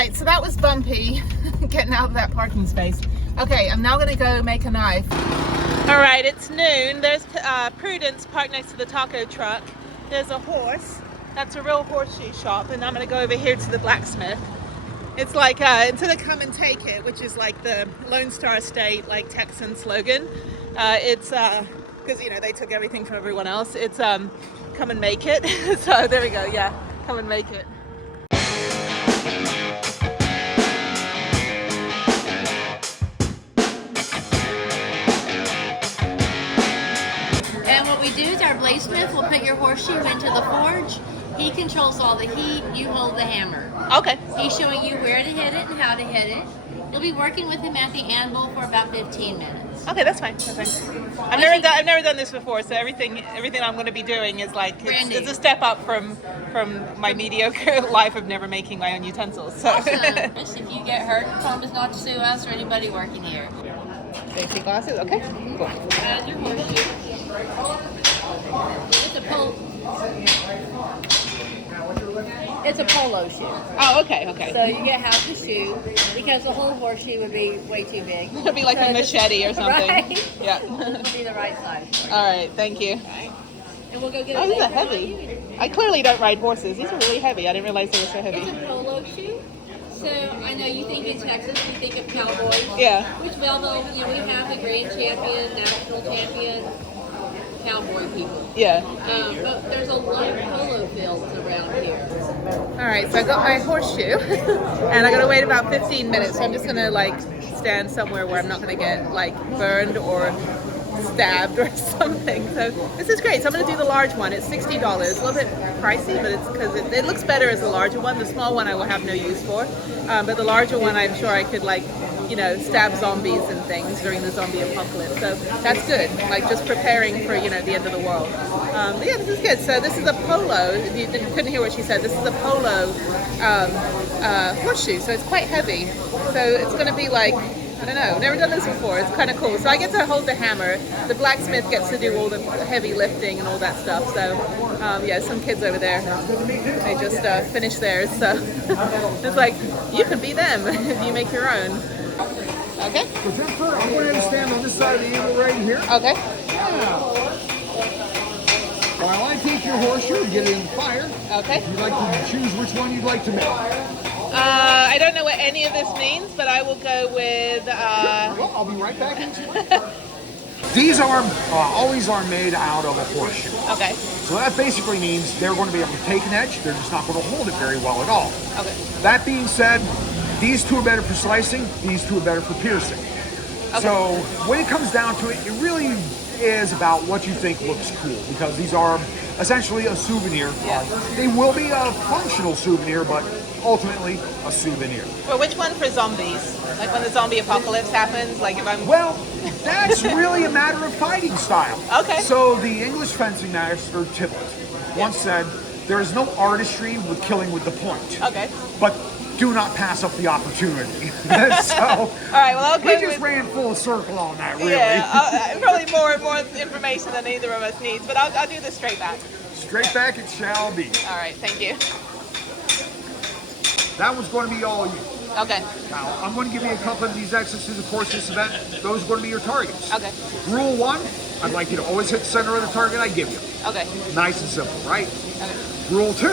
right, so that was bumpy, getting out of that parking space. Okay, I'm now gonna go make a knife. All right, it's noon. There's Prudence parked next to the taco truck. There's a horse. That's a real horseshoe shop, and I'm gonna go over here to the blacksmith. It's like, instead of come and take it, which is like the Lone Star State, like Texan slogan, it's, because, you know, they took everything from everyone else. It's, come and make it. So there we go, yeah, come and make it. And what we do is our bladesmith will put your horseshoe into the forge. He controls all the heat, you hold the hammer. Okay. He's showing you where to hit it and how to hit it. You'll be working with him at the anvil for about 15 minutes. Okay, that's fine. That's fine. I've never done this before, so everything I'm going to be doing is like it's a step up from my mediocre life of never making my own utensils. So. Awesome. If you get hurt, promise not to sue us or anybody working here. Safety glasses. Okay. Cool. And your horseshoe. It's a polo shoe. Oh, okay, okay. So you get half the shoe because the whole horseshoe would be way too big. It'd be like a machete or something. Right? Yeah. This will be the right size. All right, thank you. Okay. And we'll go get Oh, these are heavy. I clearly don't ride horses. These are really heavy. I didn't realize they were so heavy. It's a polo shoe. So I know you think in Texas, you think of cowboys. Yeah. Which Belleville, you know, we have the grand champion, national champion, cowboy people. Yeah. But there's a lot of polo fields around here. All right, so I got my horseshoe, and I gotta wait about 15 minutes. So I'm just gonna like stand somewhere where I'm not gonna get like burned or stabbed or something. So this is great. So I'm gonna do the large one. It's $60. A little bit pricey, but it's because it looks better as the larger one. The small one I will have no use for, but the larger one I'm sure I could like, you know, stab zombies and things during the zombie apocalypse. So that's good. Like just preparing for, you know, the end of the world. But yeah, this is good. So this is a polo. If you couldn't hear what she said, this is a polo horseshoe. So it's quite heavy. So it's going to be like, I don't know, never done this before. It's kind of cool. So I get to hold the hammer. The blacksmith gets to do all the heavy lifting and all that stuff. So yeah, some kids over there, they just finished theirs. So it's like, you can be them if you make your own. Okay. So Jennifer, I'm going to stand on this side of the anvil right here. Okay. Yeah. While I take your horseshoe and get it in the fire, Okay. you'd like to choose which one you'd like to make. I don't know what any of this means, but I will go with. Well, I'll be right back into it. These are always are made out of a horseshoe. Okay. So that basically means they're going to be able to take an edge. They're just not going to hold it very well at all. Okay. That being said, these two are better for slicing. These two are better for piercing. Okay. So when it comes down to it, it really is about what you think looks cool, because these are essentially a souvenir. Yeah. They will be a functional souvenir, but ultimately a souvenir. Well, which one for zombies? Like when the zombie apocalypse happens? Like if I'm. Well, that's really a matter of fighting style. Okay. So the English fencing master Tybalt once said, there is no artistry with killing with the point. Okay. But do not pass up the opportunity. So, all right. Well, we okay. just ran full circle on that, really. Yeah. Probably more information than either of us needs, but I'll do this straight back. Straight back it shall be. All right. Thank you. That one's going to be all you. Okay. Now, I'm going to give you a couple of these exercises, of course, this event. Those are going to be your targets. Okay. Rule 1, I'd like you to always hit the center of the target I give you. Okay. Nice and simple, right? Okay. Rule 2,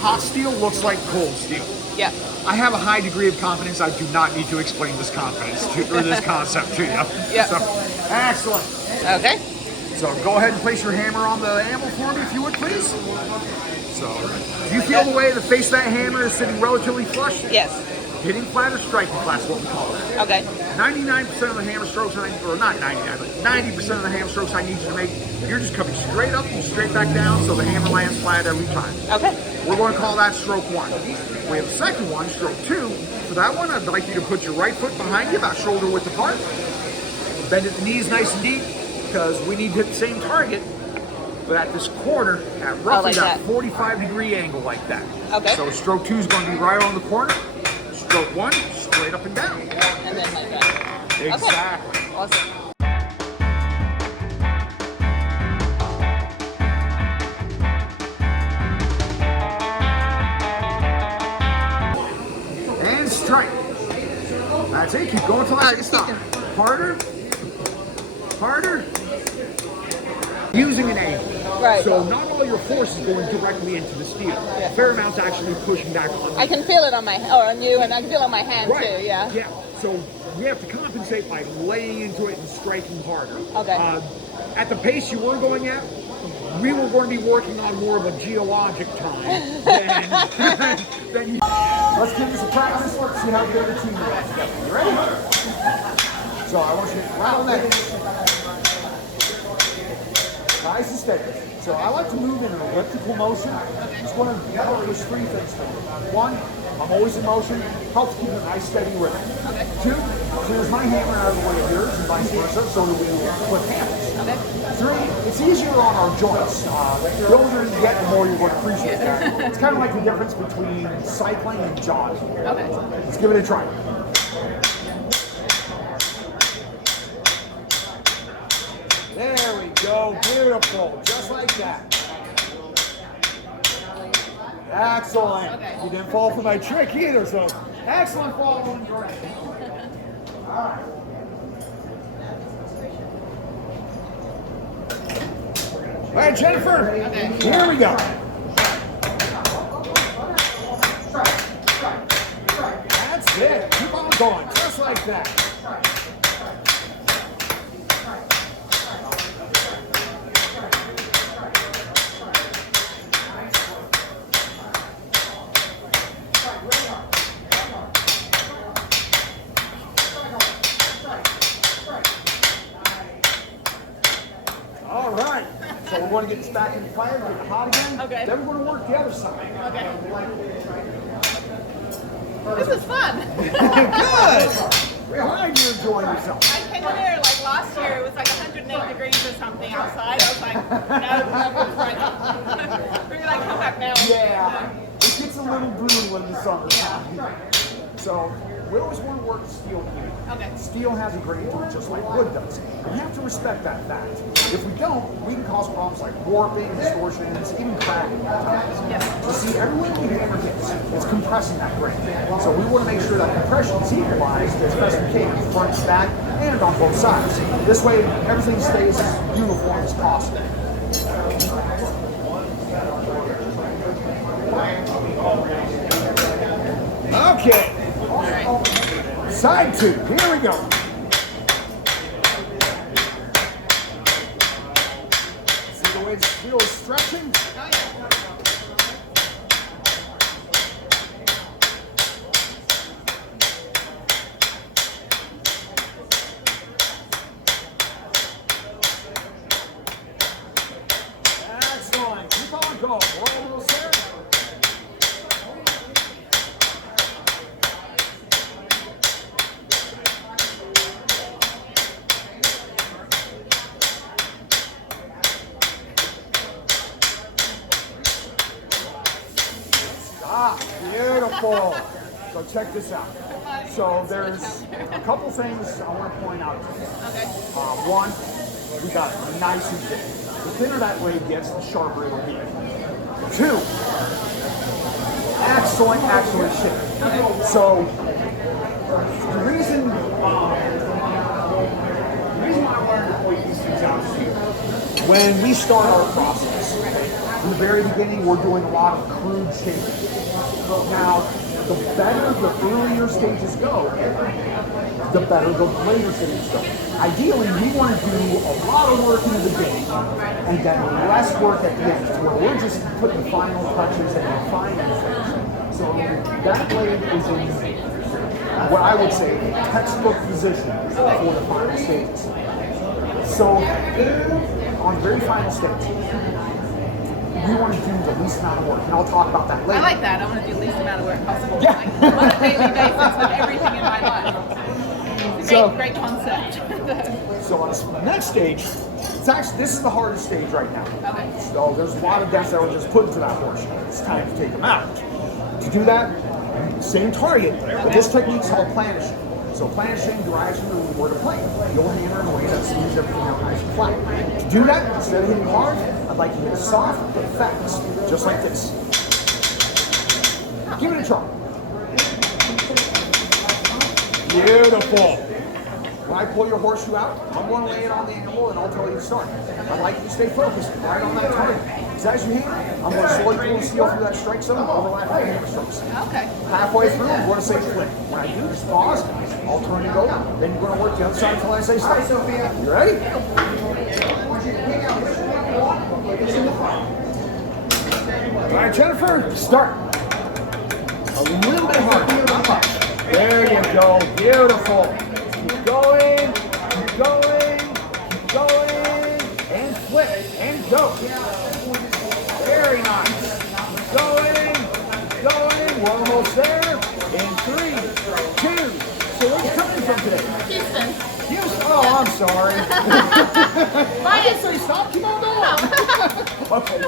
hot steel looks like cold steel. Yeah. I have a high degree of confidence. I do not need to explain this confidence to, or this concept to you. Yeah. So, excellent. Okay. So go ahead and place your hammer on the anvil for me, if you would, please. So, do you feel the way the face of that hammer is sitting relatively flush? Yes. Hitting flat or striking flat is what we call it. Okay. 99% of the hammer strokes, or not 99, but 90% of the hammer strokes I need you to make, you're just coming straight up and straight back down, so the hammer lands flat every time. Okay. We're going to call that stroke 1. We have a second one, stroke 2. For that one, I'd like you to put your right foot behind you, about shoulder width apart. Bend at the knees nice and deep, because we need to hit the same target, but at this corner, at roughly like that that. 45-degree angle like that. Okay. So stroke 2 is going to be right on the corner. Stroke 1, straight up and down. And then like that. Exactly. Okay. Awesome. That's it. Keep going until I say stop. Harder. Harder. Using an angle. Right. So not all your force is going directly into the steel. Yeah. A fair amount's actually pushing back on. I can feel it on my, or on you, and I can feel it on my hand Right. too, yeah. Yeah. So you have to compensate by laying into it and striking harder. Okay. At the pace you were going at, we were going to be working on more of a geologic time than you. Let's give this a practice. See how good the team is. You ready? So I want you to right on that. Nice and steady. So I like to move in an elliptical motion. Just want to accomplish three things for me. One, I'm always in motion. Helps keep a nice steady rhythm. Okay. Two, clears my hammer out of the way of yours and vice versa, so that we flip hammers. Okay. Three, it's easier on our joints. The older you get, the more you want to appreciate that. It's kind of like the difference between cycling and jogging. Okay. Let's give it a try. There we go, beautiful, just like that. Excellent. Okay. You didn't fall for my trick either, so excellent following direction. All right. All right, Jennifer, here we go. That's it. Keep on going, just like that. All right. So we're going to get this back in the fire, get it hot again. Okay. Then we're going to work the other side. Okay. This is fun. Good. We're glad you're enjoying yourself. I came in here like last year, it was like 108 degrees or something outside. I was like, no, it's right up. We're gonna come back now. Yeah. It gets a little brutal in the summertime. So we always want to work the steel here. Okay. Steel has a grain to it just like wood does. And you have to respect that fact. If we don't, we can cause problems like warping, distortions, even cracking at times. Yeah. You see, everywhere we hammer hits, it's compressing that grain. So we want to make sure that compression is equalized as best we can, front, back, and on both sides. This way, everything stays as uniform as possible. Okay. Side two. Here we go. See the way the steel is stretching? Oh, yeah. Excellent. Keep on going. We're almost there. Ah, beautiful. So check this out. So there's a couple things I want to point out to you. Okay. One, we got nice and thick. The thinner that blade gets, the sharper it'll be. Two, excellent shape. So the reason why I wanted to point these things out to you, when we start our process, in the very beginning, we're doing a lot of crude shaping. Now, the better the earlier stages go, the better the later stages go. Ideally, we want to do a lot of work in the beginning and then less work at the end, where we're just putting final touches and refining things. So that blade is in what I would say textbook position for the final stages. So on very final stage, we want to do the least amount of work, and I'll talk about that later. I like that. I want to do the least amount of work possible. Yeah. Like, on a daily basis with everything in my life. It's a great concept. So on this next stage, it's actually, this is the hardest stage right now. Okay. So there's a lot of dents that were just put into that portion. It's time to take them out. To do that, same target, but this technique is called planishing. So planishing derives from the root word of plane. You'll hammer in a way that smooths everything out nice and flat. To do that, instead of hitting hard, I'd like you to hit soft but fast, just like this. Give it a try. Beautiful. When I pull your horseshoe out, I'm going to lay it on the animal and I'll tell you to start. I'd like you to stay focused right on that target. Because as you hit, I'm going to slowly pull the steel through that strike zone, overlap the hammer strikes. Okay. Halfway through, I'm going to say flip. When I do, just pause, I'll turn and go. Then you're going to work the other side until I say stop. You ready? All right, Jennifer, start. A little bit harder. There you go. Beautiful. Keep going. Keep going. Keep going. And flip. And go. Very nice. Keep going. Keep going. We're almost there. In 3, 2. So where are you coming from today? Houston. Houston. Oh, I'm sorry. I didn't say stop. Keep on going. Okay.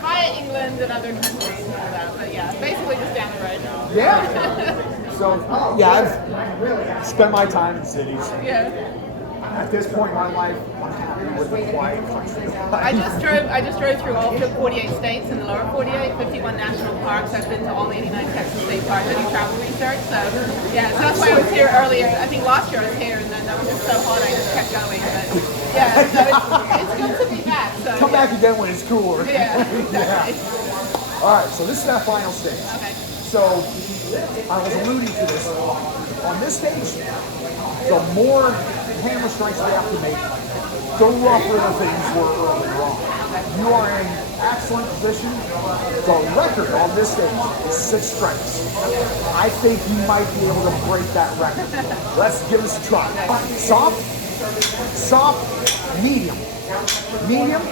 Hi, England and other countries and all that, but yeah, basically just down the road. Yeah. So, yeah, I've spent my time in cities. Yeah. At this point in my life, I'm happy with the quiet country. I just drove through all 48 states in the lower 48, 51 national parks. I've been to all 89 Texas state parks. I do travel research, so yeah, so that's why I was here earlier. I think last year I was here, and then that was just so hot I just kept going. But yeah, so it's good to be back. So Come back again when it's cooler. Yeah, exactly. Yeah. All right, so this is that final stage. Okay. So I was alluding to this. On this stage, the more hammer strikes we have to make, the rougher the things were earlier on. You are in excellent position. The record on this stage is 6 strikes. I think you might be able to break that record. Let's give this a try. Soft, soft, medium. Medium,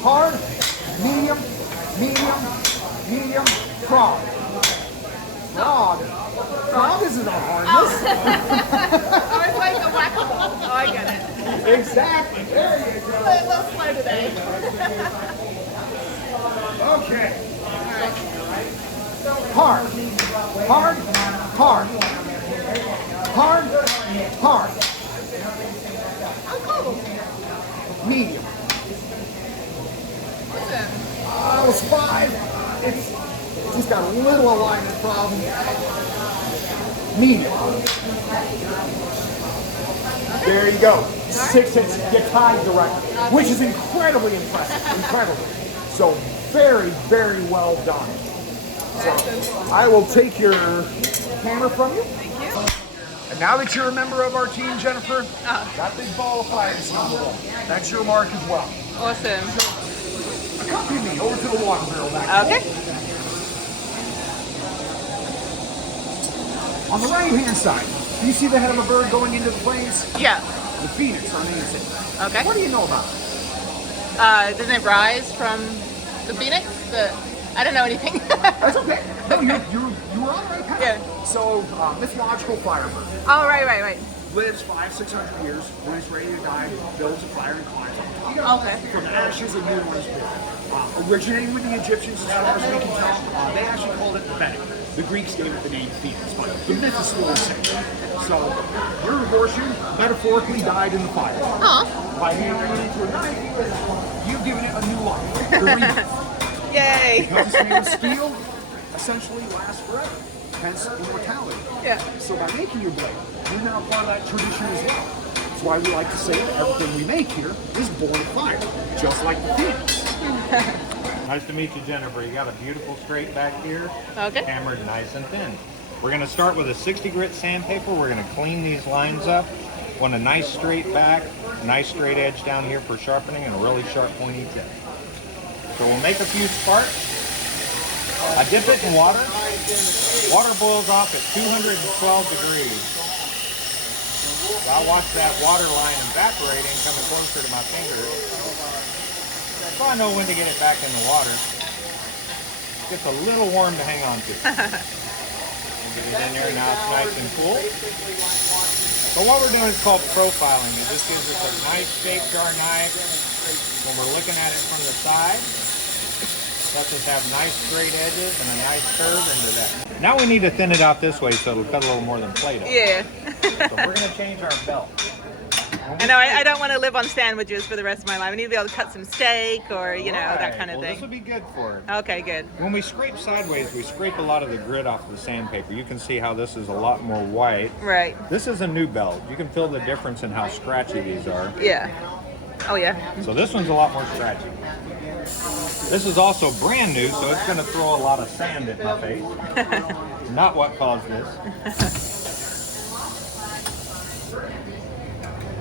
hard, medium, medium, medium, frog. Frog. Frog isn't a harness. Oh, it's like a whack-a-mole. Oh, I get it. Exactly. There you go. A little slow today. Okay. Hard. Hard. Hard. Hard. Hard. Oh, cool. Medium. Awesome. That was 5. It's just got a little alignment problem. Medium. There you go. 6 hits. You tied the record, which is incredibly impressive. Incredibly. So very, very well done. So I will take your hammer from you. Thank you. And now that you're a member of our team, Jennifer, that big ball of fire is on the wall. That's your mark as well. Awesome. Accompany me over to the water barrel back there. Okay. On the right-hand side, do you see the head of a bird going into the flames? Yeah. The Phenix, our namesake. Okay. What do you know about it? Doesn't it rise from the Phenix? I don't know anything. That's okay. No, you were on the right path. Yeah. So, mythological firebird. Oh, right. Lives 500-600 years. When it's ready to die, builds a fire and climbs on top. Okay. From ashes, a new one is born. Originating with the Egyptians, as far as we can tell, they actually called it the Phenix. The Greeks gave it the name Phoenix, but the myth is still the same. So, your horseshoe metaphorically died in the fire. Oh. By hammering it into a knife, you've given it a new life. The rebirth. Yay. Because it's made of steel, essentially lasts forever. Hence immortality. Yeah. So by making your blade, we're now part of that tradition as well. That's why we like to say that everything we make here is born of fire, just like the Phoenix. Nice to meet you, Jennifer. You got a beautiful straight back here. Okay. Hammered nice and thin. We're going to start with a 60 grit sandpaper. We're going to clean these lines up. Want a nice straight back, nice straight edge down here for sharpening, and a really sharp pointy tip. So we'll make a few sparks. I dip it in water. Water boils off at 212 degrees. So I watch that water line evaporating, coming closer to my fingers. So I know when to get it back in the water. Gets a little warm to hang on to. Get it in there, now it's nice and cool. So what we're doing is called profiling. It just gives us a nice shape to our knife. When we're looking at it from the side, lets us have nice straight edges and a nice curve into that. Now we need to thin it out this way so it'll cut a little more than Play-Doh. Yeah. So we're going to change our belt. I know I don't want to live on sandwiches for the rest of my life. I need to be able to cut some steak or, you know, that kind of Well, thing. this will be good for it. Okay, good. When we scrape sideways, we scrape a lot of the grit off the sandpaper. You can see how this is a lot more white. Right. This is a new belt. You can feel the difference in how scratchy these are. Yeah. Oh, yeah. So this one's a lot more scratchy. This is also brand new, so it's going to throw a lot of sand at my face. Not what caused this.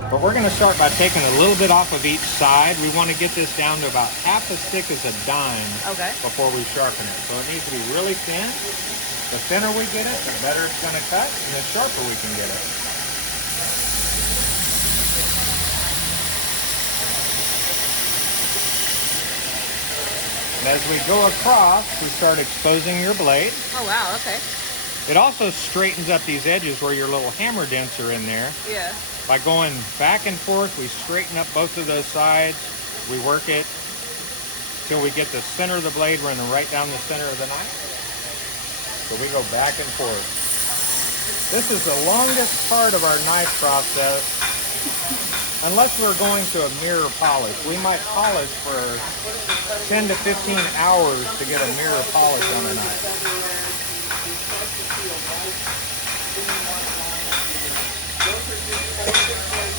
But we're going to start by taking a little bit off of each side. We want to get this down to about half as thick as a dime before we sharpen it. So it needs to be really thin. The thinner we get it, the better it's going to cut, and the sharper we can get it. And as we go across, we start exposing your blade. Oh, wow, okay. It also straightens up these edges where your little hammer dents are in there. Yeah. By going back and forth, we straighten up both of those sides. We work it till we get the center of the blade running right down the center of the knife. So we go back and forth. This is the longest part of our knife process. Unless we're going to a mirror polish, we might polish for 10 to 15 hours to get a mirror polish on a knife.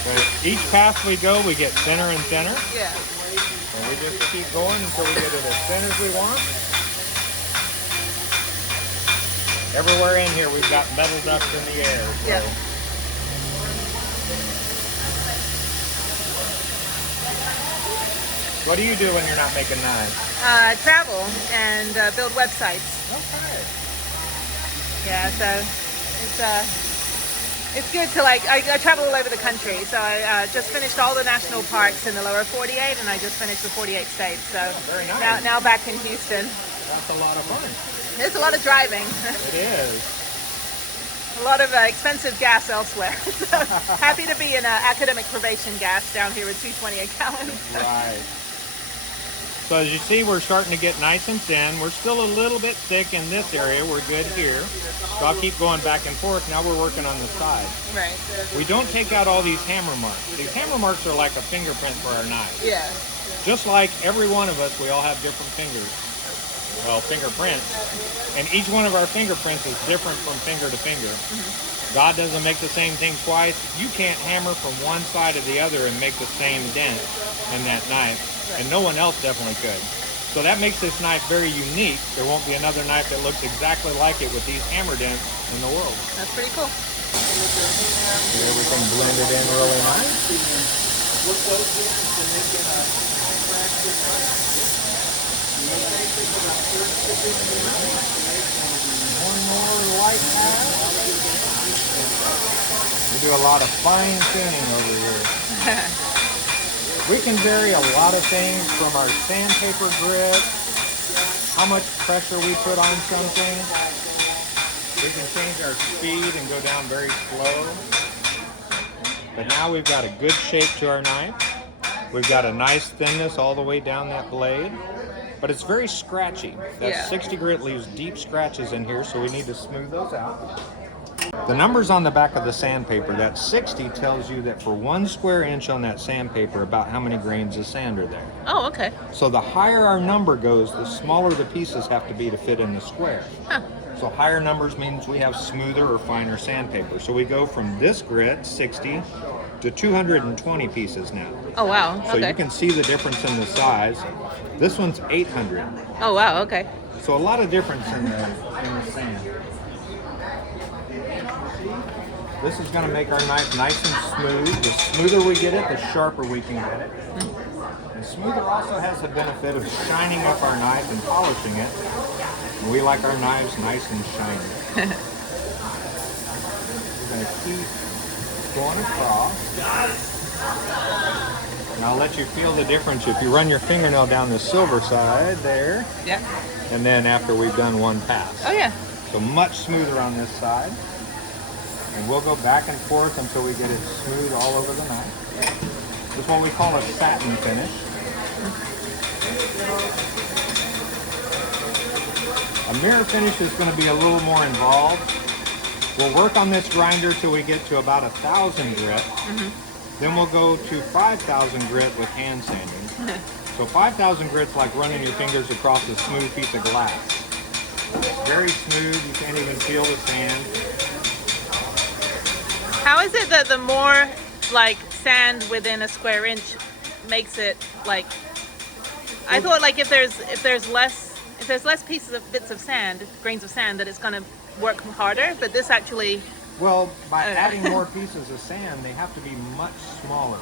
But each pass we go, we get thinner and thinner. Yeah. And we just keep going until we get it as thin as we want. Everywhere in here, we've got metal dust in the air. So. Yeah. What do you do when you're not making knives? Travel and build websites. Okay. Yeah, so it's good to like, I travel all over the country. So I just finished all the national parks in the lower 48 and I just finished the 48 states. So very nice. now back in Houston. That's a lot of fun. There's a lot of driving. It is. A lot of expensive gas elsewhere. So happy to be in academic probation gas down here with $2.20 a gallon. Right. So as you see, we're starting to get nice and thin. We're still a little bit thick in this area. We're good here. So I'll keep going back and forth. Now we're working on the side. Right. We don't take out all these hammer marks. These hammer marks are like a fingerprint for our knife. Yeah. Just like every one of us, we all have different fingers. Well, fingerprints. And each one of our fingerprints is different from finger to finger. Mm-hmm. God doesn't make the same thing twice. You can't hammer from one side to the other and make the same dent in that knife. And no one else definitely could. So that makes this knife very unique. There won't be another knife that looks exactly like it with these hammer dents in the world. That's pretty cool. Get everything blended in really nice. One more light pass. We do a lot of fine tuning over here. We can vary a lot of things from our sandpaper grip, how much pressure we put on something. We can change our speed and go down very slow. But now we've got a good shape to our knife. We've got a nice thinness all the way down that blade. But it's very scratchy. That 60 grit leaves deep scratches in here, so we need to smooth those out. The numbers on the back of the sandpaper, that 60 tells you that for 1 square inch on that sandpaper, about how many grains of sand are there. Oh, okay. So the higher our number goes, the smaller the pieces have to be to fit in the square. Huh. So higher numbers means we have smoother or finer sandpaper. So we go from this grit, 60, to 220 pieces now. Oh, wow. So you can see the difference in the size. This one's 800. Oh, wow. Okay. So a lot of difference in the sand. This is going to make our knife nice and smooth. The smoother we get it, the sharper we can get it. And smoother also has the benefit of shining up our knife and polishing it. We like our knives nice and shiny. We're going to keep going across. And I'll let you feel the difference if you run your fingernail down the silver side there. Yeah. And then after we've done one pass. Oh, yeah. So much smoother on this side. And we'll go back and forth until we get it smooth all over the knife. This is what we call a satin finish. A mirror finish is going to be a little more involved. We'll work on this grinder till we get to about 1,000 grit. Then we'll go to 5,000 grit with hand sanding. So 5,000 grit's like running your fingers across a smooth piece of glass. It's very smooth, you can't even feel the sand. How is it that the more like sand within a square inch makes it like? I thought like if there's less bits of sand, grains of sand, that it's gonna work harder. But this actually. Well, by adding more pieces of sand, they have to be much smaller.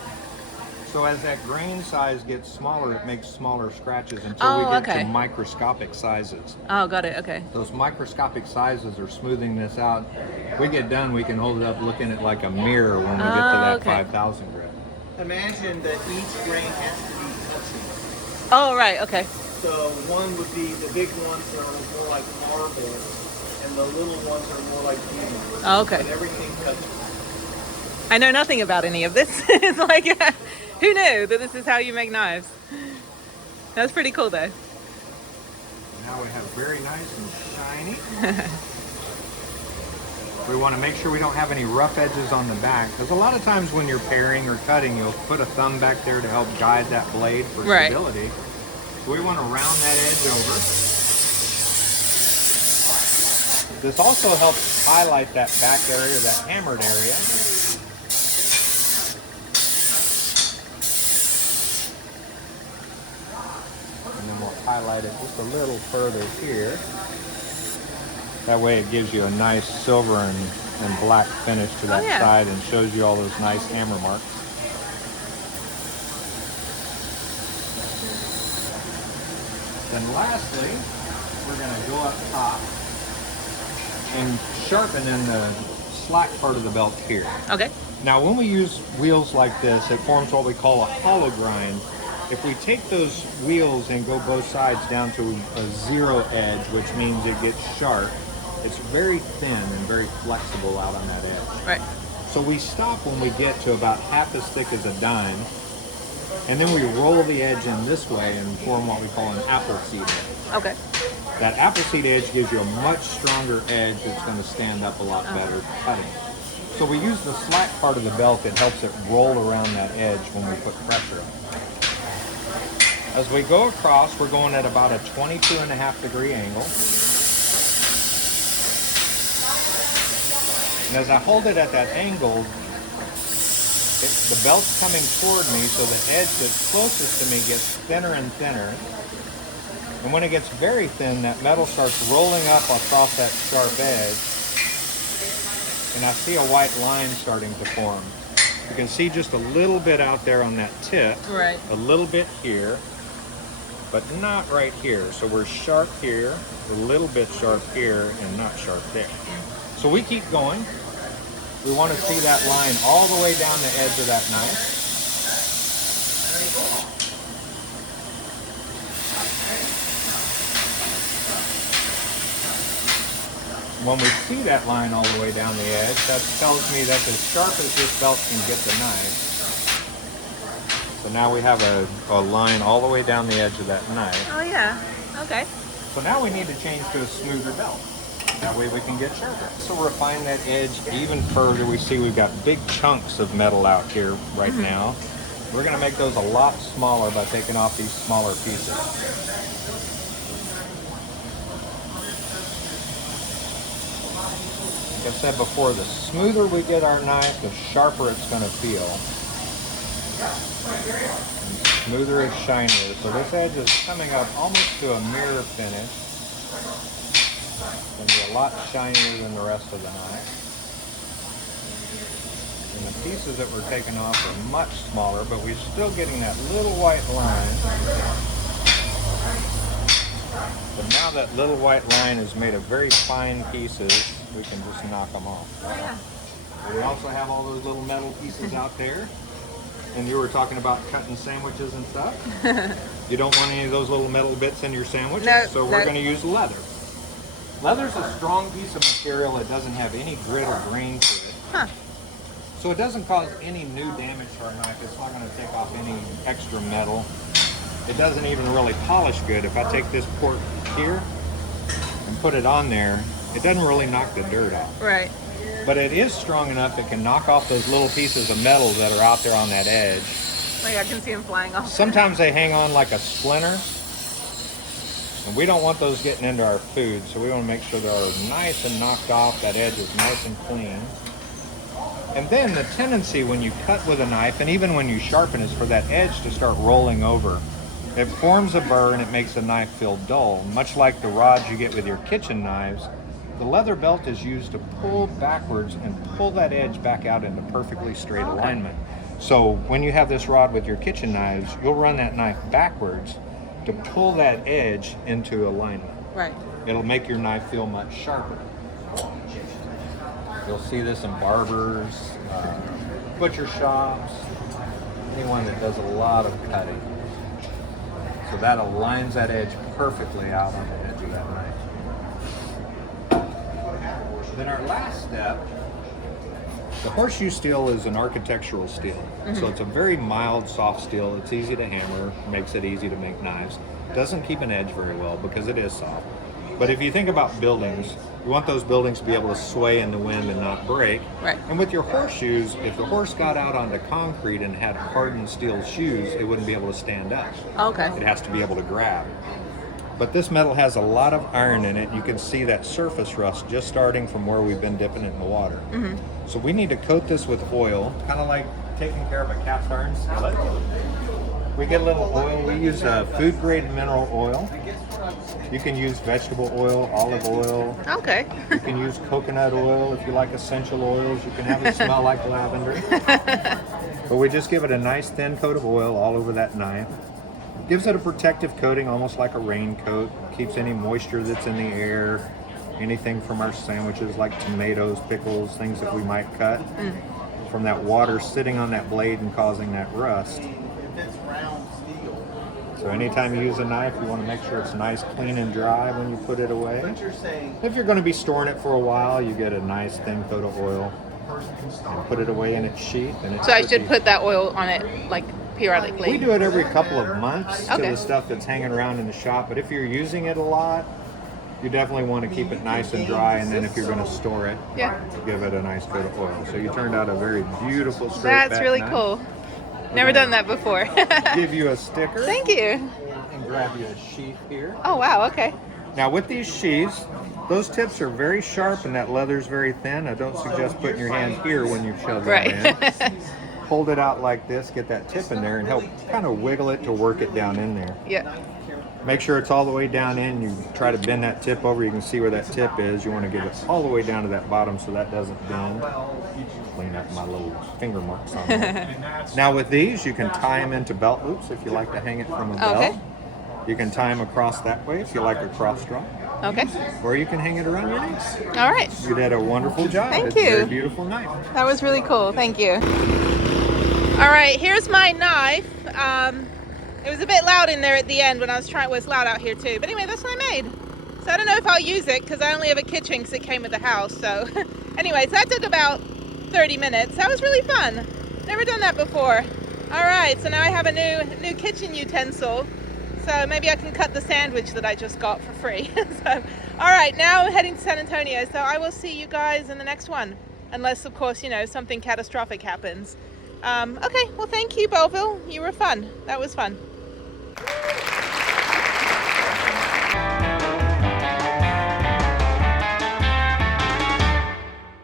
So as that grain size gets smaller, it makes smaller scratches until we get to microscopic sizes. Oh, got it. Okay. Those microscopic sizes are smoothing this out. We get done, we can hold it up looking at like a mirror when we get to that 5,000 grit. Imagine that each grain has to be touching. Oh, right. Okay. So one would be the big ones that are more like marble, and the little ones are more like beads. Oh, okay. And everything touches. I know nothing about any of this. It's like, who knew that this is how you make knives? That's pretty cool, though. Now we have very nice and shiny. We want to make sure we don't have any rough edges on the back, because a lot of times when you're paring or cutting, you'll put a thumb back there to help guide that blade for stability. So we want to round that edge over. This also helps highlight that back area, that hammered area. And then we'll highlight it just a little further here. That way it gives you a nice silver and black finish to that side and shows you all those nice hammer marks. Then lastly, we're going to go up top and sharpen in the slack part of the belt here. Okay. Now when we use wheels like this, it forms what we call a hollow grind. If we take those wheels and go both sides down to a zero edge, which means it gets sharp, it's very thin and very flexible out on that edge. Right. So we stop when we get to about half as thick as a dime, and then we roll the edge in this way and form what we call an apple seed edge. Okay. That apple seed edge gives you a much stronger edge that's going to stand up a lot better cutting. So we use the slack part of the belt that helps it roll around that edge when we put pressure on it. As we go across, we're going at about a 22.5-degree angle. And as I hold it at that angle, the belt's coming toward me, so the edge that's closest to me gets thinner and thinner. And when it gets very thin, that metal starts rolling up across that sharp edge. And I see a white line starting to form. You can see just a little bit out there on that tip. Right. A little bit here, but not right here. So we're sharp here, a little bit sharp here, and not sharp there. So we keep going. We want to see that line all the way down the edge of that knife. When we see that line all the way down the edge, that tells me that's as sharp as this belt can get the knife. So now we have a line all the way down the edge of that knife. Oh yeah. Okay. So now we need to change to a smoother belt. That way we can get sharper. So refine that edge even further. We see we've got big chunks of metal out here right now. We're going to make those a lot smaller by taking off these smaller pieces. Like I said before, the smoother we get our knife, the sharper it's going to feel. And smoother is shinier. So this edge is coming up almost to a mirror finish. It's going to be a lot shinier than the rest of the knife. And the pieces that we're taking off are much smaller, but we're still getting that little white line. But now that little white line is made of very fine pieces, we can just knock them off. Yeah. We also have all those little metal pieces out there. And you were talking about cutting sandwiches and stuff. You don't want any of those little metal bits in your sandwiches, so we're going to use leather. Leather's a strong piece of material. It doesn't have any grit or grain to it. Huh. So it doesn't cause any new damage to our knife. It's not going to take off any extra metal. It doesn't even really polish good. If I take this port here and put it on there, It doesn't really knock the dirt out. Right. But it is strong enough it can knock off those little pieces of metal that are out there on that edge. Like I can see them flying off. Sometimes they hang on like a splinter. And we don't want those getting into our food, so we want to make sure they're nice and knocked off, that edge is nice and clean. And then the tendency when you cut with a knife, and even when you sharpen, is for that edge to start rolling over. It forms a burr and it makes the knife feel dull. Much like the rods you get with your kitchen knives, the leather belt is used to pull backwards and pull that edge back out into perfectly straight alignment. So when you have this rod with your kitchen knives, you'll run that knife backwards to pull that edge into alignment. Right. It'll make your knife feel much sharper. You'll see this in barbers, butcher shops, anyone that does a lot of cutting. So that aligns that edge perfectly out on the edge of that knife. Then our last step, the horseshoe steel is an architectural steel. So it's a very mild, soft steel. It's easy to hammer, makes it easy to make knives. Doesn't keep an edge very well because it is soft. But if you think about buildings, you want those buildings to be able to sway in the wind and not break. Right. And with your horseshoes, if the horse got out onto concrete and had hardened steel shoes, it wouldn't be able to stand up. Okay. It has to be able to grab. But this metal has a lot of iron in it. You can see that surface rust just starting from where we've been dipping it in the water. So we need to coat this with oil, kind of like taking care of a cast iron skillet. We get a little oil. We use food grade mineral oil. You can use vegetable oil, olive oil. Okay. You can use coconut oil if you like essential oils. You can have it smell like lavender. But we just give it a nice thin coat of oil all over that knife. Gives it a protective coating, almost like a raincoat. Keeps any moisture that's in the air, anything from our sandwiches like tomatoes, pickles, things that we might cut, from that water sitting on that blade and causing that rust. So anytime you use a knife, you want to make sure it's nice, clean, and dry when you put it away. If you're going to be storing it for a while, you get a nice thin coat of oil and put it away in its sheath. And it's So I should put that oil on it like periodically? We do it every couple of months to Okay. the stuff that's hanging around in the shop. But if you're using it a lot, you definitely want to keep it nice and dry. And then if you're going to store it, give it a nice coat of oil. So you turned out a very beautiful straight That's back really knife. cool. Never done that before. Give you a sticker. Thank you. And grab you a sheath here. Oh, wow. Okay. Now with these sheaths, those tips are very sharp and that leather's very thin. I don't suggest putting your hand here when you shove them Right. in. Hold it out like this, get that tip in there and help kind of wiggle it to work it down in there. Yeah. Make sure it's all the way down in. You try to bend that tip over, you can see where that tip is. You want to get it all the way down to that bottom so that doesn't bend. Clean up my little finger marks on there. Now with these, you can tie them into belt loops if you like to hang it from a belt. Okay. You can tie them across that way if you like a cross strap. Okay. Or you can hang it around your neck. All right. You did a wonderful job. Thank It's you. a very beautiful knife. That was really cool. Thank you. All right, here's my knife. It was a bit loud in there at the end when I was trying. Well, it's loud out here too. But anyway, that's what I made. So I don't know if I'll use it because I only have a kitchen because it came with the house. So anyways, that took about 30 minutes. That was really fun. Never done that before. All right, so now I have a new kitchen utensil. So maybe I can cut the sandwich that I just got for free. So, all right, now I'm heading to San Antonio. So I will see you guys in the next one. Unless, of course, something catastrophic happens. Okay, well, thank you, Belleville. You were fun. That was fun.